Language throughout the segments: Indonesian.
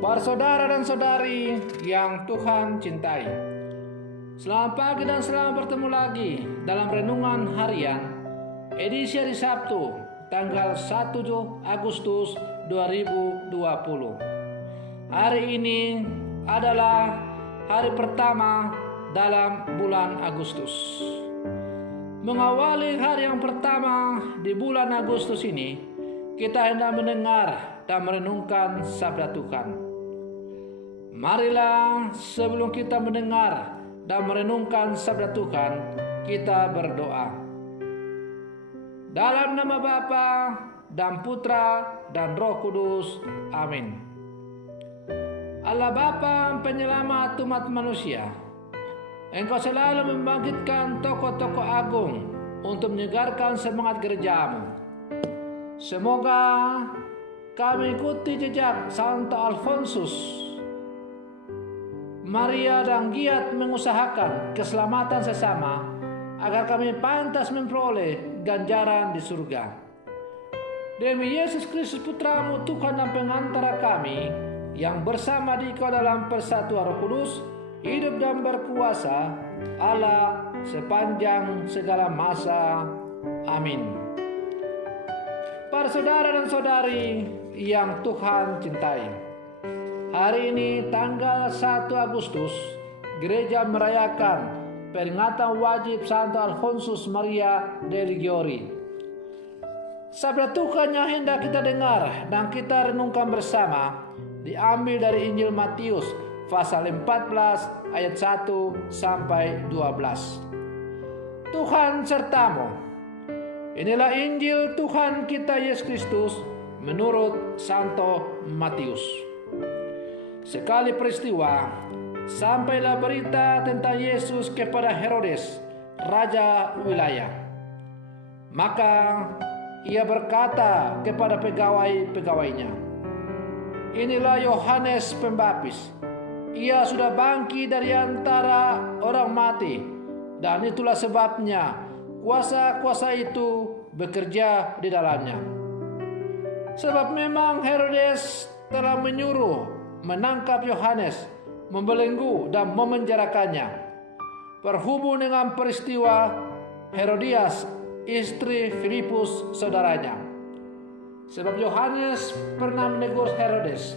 Para saudara dan saudari yang Tuhan cintai, selamat pagi dan selamat bertemu lagi dalam Renungan Harian edisi hari Sabtu tanggal 1 Agustus 2020. Hari ini adalah hari pertama dalam bulan Agustus. Mengawali hari yang pertama di bulan Agustus ini, kita hendak mendengar dan merenungkan sabda Tuhan. Marilah sebelum kita mendengar dan merenungkan sabda Tuhan, kita berdoa. Dalam nama Bapa dan Putra dan Roh Kudus. Amin. Allah Bapa penyelamat umat manusia, Engkau selalu membangkitkan tokoh-tokoh agung untuk menyegarkan semangat gerejamu. Semoga kami ikuti jejak Santo Alfonsus Maria dan giat mengusahakan keselamatan sesama agar kami pantas memperoleh ganjaran di surga. Demi Yesus Kristus Putramu, Tuhan dan pengantara kami, yang bersama Dikau dalam persatuan Roh Kudus, hidup dan berkuasa Allah sepanjang segala masa. Amin. Para saudara dan saudari yang Tuhan cintai, hari ini tanggal 1 Agustus, gereja merayakan peringatan wajib Santo Alfonsus Maria de Liguori. Sabda Tuhan yang hendak kita dengar dan kita renungkan bersama diambil dari Injil Matius pasal 14 ayat 1 sampai 12. Tuhan sertamu. Inilah Injil Tuhan kita Yesus Kristus menurut Santo Matius. Sekali peristiwa, sampailah berita tentang Yesus kepada Herodes, raja wilayah. Maka ia berkata kepada pegawai-pegawainya, "Inilah Yohanes Pembaptis. Ia sudah bangkit dari antara orang mati, dan itulah sebabnya kuasa-kuasa itu bekerja di dalamnya." Sebab memang Herodes telah menyuruh menangkap Yohanes, membelenggu dan memenjarakannya. Berhubung dengan peristiwa Herodias, istri Filipus saudaranya. Sebab Yohanes pernah menegur Herodes,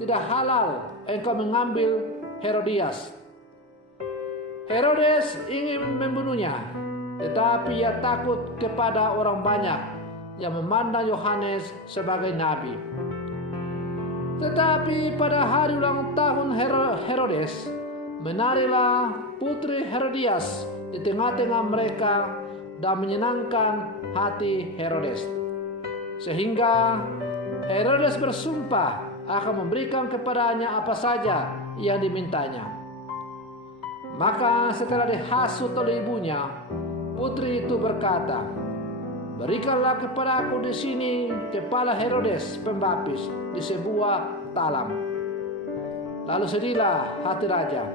"Tidak halal engkau mengambil Herodias." Herodes ingin membunuhnya, tetapi ia takut kepada orang banyak yang memandang Yohanes sebagai nabi. Tetapi pada hari ulang tahun Herodes, menarilah putri Herodias di tengah-tengah mereka dan menyenangkan hati Herodes. Sehingga Herodes bersumpah akan memberikan kepadanya apa saja yang dimintanya. Maka setelah dihasut oleh ibunya, putri itu berkata, "Berikanlah kepada aku di sini kepala Herodes Pembaptis di sebuah talam." Lalu sedihlah hati raja.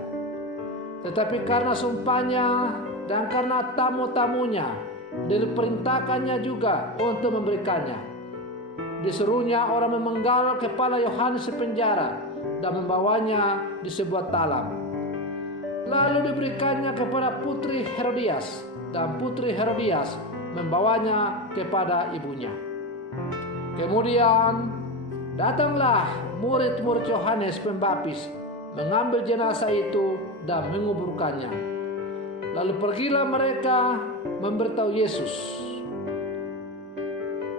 Tetapi karena sumpahnya dan karena tamu-tamunya, diperintahkannya juga untuk memberikannya. Disuruhnya orang memenggal kepala Yohanes di penjara dan membawanya di sebuah talam. Lalu diberikannya kepada putri Herodias, dan putri Herodias membawanya kepada ibunya. Kemudian datanglah murid-murid Yohanes Pembaptis, mengambil jenazah itu dan menguburkannya. Lalu pergilah mereka memberitahu Yesus.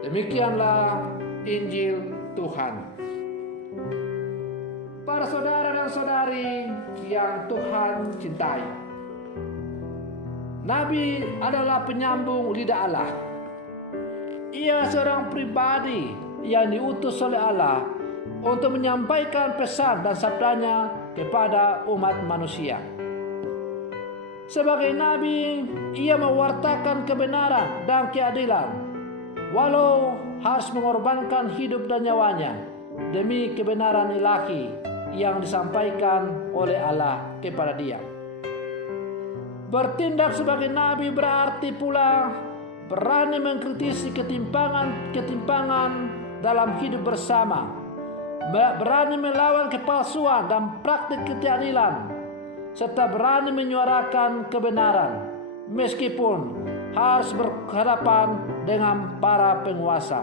Demikianlah Injil Tuhan. Para saudara dan saudari yang Tuhan cintai, Nabi adalah penyambung lidah Allah. Ia seorang pribadi yang diutus oleh Allah untuk menyampaikan pesan dan sabdanya kepada umat manusia. Sebagai nabi, ia mewartakan kebenaran dan keadilan, walau harus mengorbankan hidup dan nyawanya demi kebenaran ilahi yang disampaikan oleh Allah kepada dia. Bertindak sebagai nabi berarti pula berani mengkritisi ketimpangan dalam hidup bersama berani melawan kepalsuan dan praktik ketidakadilan, serta berani menyuarakan kebenaran meskipun harus berhadapan dengan para penguasa,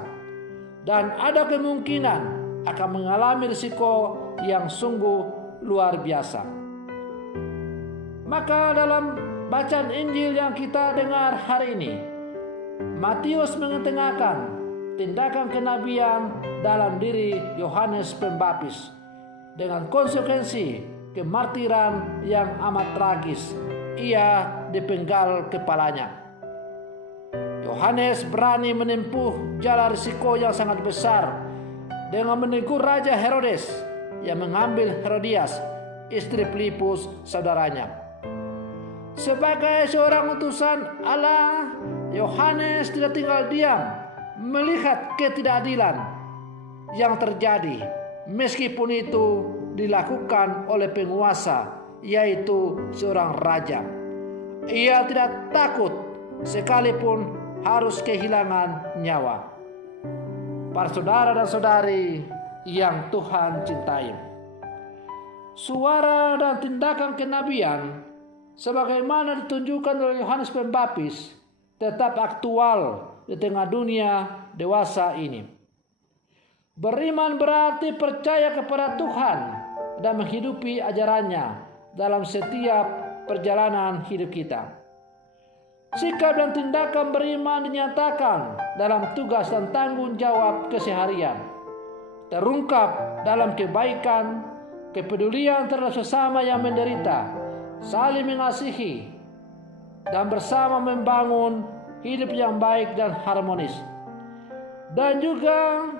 dan ada kemungkinan akan mengalami risiko yang sungguh luar biasa. Maka dalam bacaan Injil yang kita dengar hari ini, Matius mengetengahkan tindakan kenabian dalam diri Yohanes Pembaptis dengan konsekuensi kemartiran yang amat tragis. Ia dipenggal kepalanya. Yohanes berani menempuh jalan risiko yang sangat besar dengan menegur Raja Herodes yang mengambil Herodias, istri Filipus saudaranya. Sebagai seorang utusan Allah, Yohanes tidak tinggal diam melihat ketidakadilan yang terjadi, meskipun itu dilakukan oleh penguasa, yaitu seorang raja. Ia tidak takut sekalipun harus kehilangan nyawa. Para saudara dan saudari yang Tuhan cintai, suara dan tindakan kenabian sebagaimana ditunjukkan oleh Yohanes Pembaptis tetap aktual di tengah dunia dewasa ini. Beriman berarti percaya kepada Tuhan dan menghidupi ajarannya dalam setiap perjalanan hidup kita. Sikap dan tindakan beriman dinyatakan dalam tugas dan tanggung jawab keseharian, terungkap dalam kebaikan, kepedulian terhadap sesama yang menderita, saling mengasihi, dan bersama membangun hidup yang baik dan harmonis. Dan juga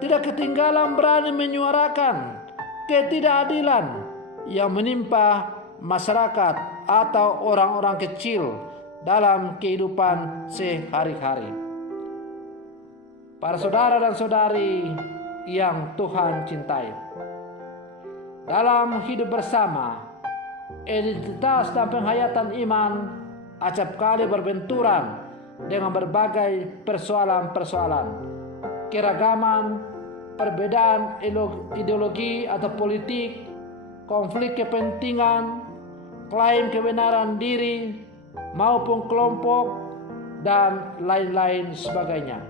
tidak ketinggalan berani menyuarakan ketidakadilan yang menimpa masyarakat atau orang-orang kecil dalam kehidupan sehari-hari. Para saudara dan saudari yang Tuhan cintai, dalam hidup bersama, identitas dan penghayatan iman acap kali berbenturan dengan berbagai persoalan-persoalan, keragaman, perbedaan ideologi atau politik, konflik kepentingan, klaim kebenaran diri maupun kelompok, dan lain-lain sebagainya.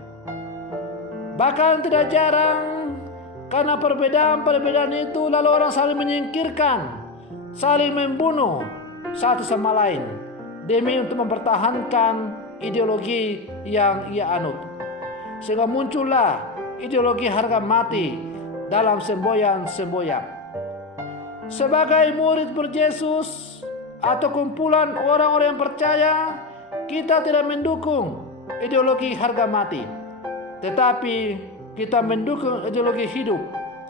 Bahkan tidak jarang karena perbedaan-perbedaan itu lalu orang saling menyingkirkan, saling membunuh satu sama lain demi untuk mempertahankan ideologi yang ia anut, sehingga muncullah ideologi harga mati dalam semboyan-semboyan. Sebagai murid Yesus atau kumpulan orang-orang yang percaya, kita tidak mendukung ideologi harga mati, tetapi kita mendukung ideologi hidup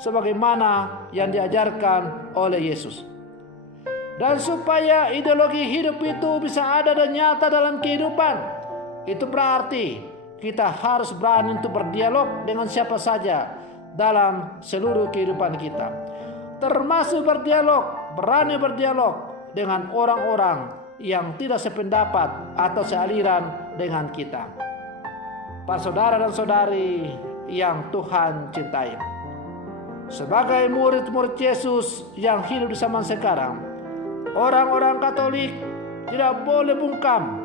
sebagaimana yang diajarkan oleh Yesus. Dan supaya ideologi hidup itu bisa ada dan nyata dalam kehidupan, itu berarti kita harus berani untuk berdialog dengan siapa saja dalam seluruh kehidupan kita, termasuk berani berdialog dengan orang-orang yang tidak sependapat atau sealiran dengan kita. Para saudara dan saudari yang Tuhan cintai, sebagai murid-murid Yesus yang hidup di zaman sekarang, orang-orang Katolik tidak boleh bungkam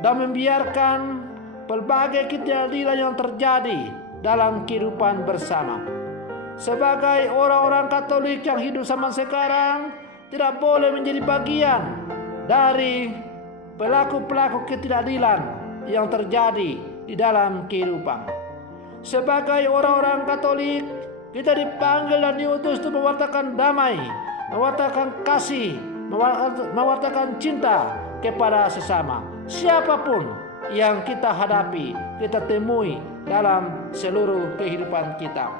dan membiarkan berbagai ketidakadilan yang terjadi dalam kehidupan bersama. Sebagai orang-orang Katolik yang hidup zaman sekarang, tidak boleh menjadi bagian dari pelaku-pelaku ketidakadilan yang terjadi di dalam kehidupan. Sebagai orang-orang Katolik, kita dipanggil dan diutus untuk mewartakan damai, mewartakan kasih, mewartakan cinta kepada sesama. Siapapun yang kita hadapi, kita temui dalam seluruh kehidupan kita.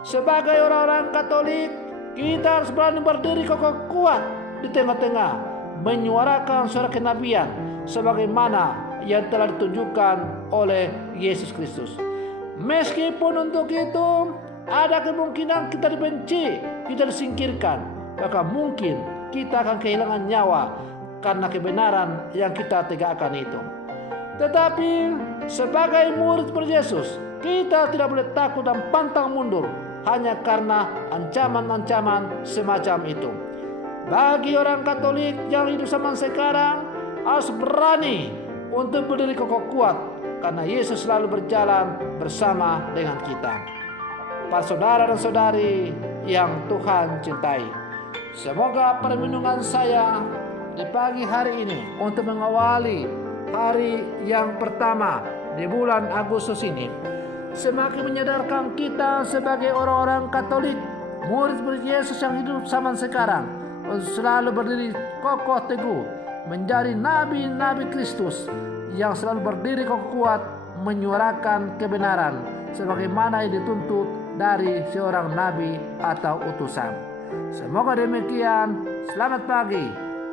Sebagai orang-orang Katolik, kita harus berani berdiri kokoh kuat di tengah-tengah, menyuarakan suara kenabian sebagaimana yang telah ditunjukkan oleh Yesus Kristus. Meskipun untuk itu ada kemungkinan kita dibenci, kita disingkirkan, maka mungkin kita akan kehilangan nyawa karena kebenaran yang kita tegakkan itu. Tetapi sebagai murid Yesus, kita tidak boleh takut dan pantang mundur hanya karena ancaman-ancaman semacam itu. Bagi orang Katolik yang hidup zaman sekarang, harus berani untuk berdiri kokoh kuat karena Yesus selalu berjalan bersama dengan kita. Para saudara dan saudari yang Tuhan cintai, semoga permenungan saya di pagi hari ini untuk mengawali hari yang pertama di bulan Agustus ini semakin menyadarkan kita sebagai orang-orang Katolik, murid Yesus yang hidup zaman sekarang, untuk selalu berdiri kokoh teguh menjadi nabi-nabi Kristus yang selalu berdiri kokoh kuat menyuarakan kebenaran sebagaimana yang dituntut dari seorang nabi atau utusan. Semoga demikian. Selamat pagi.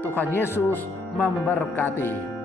Tuhan Yesus memberkati.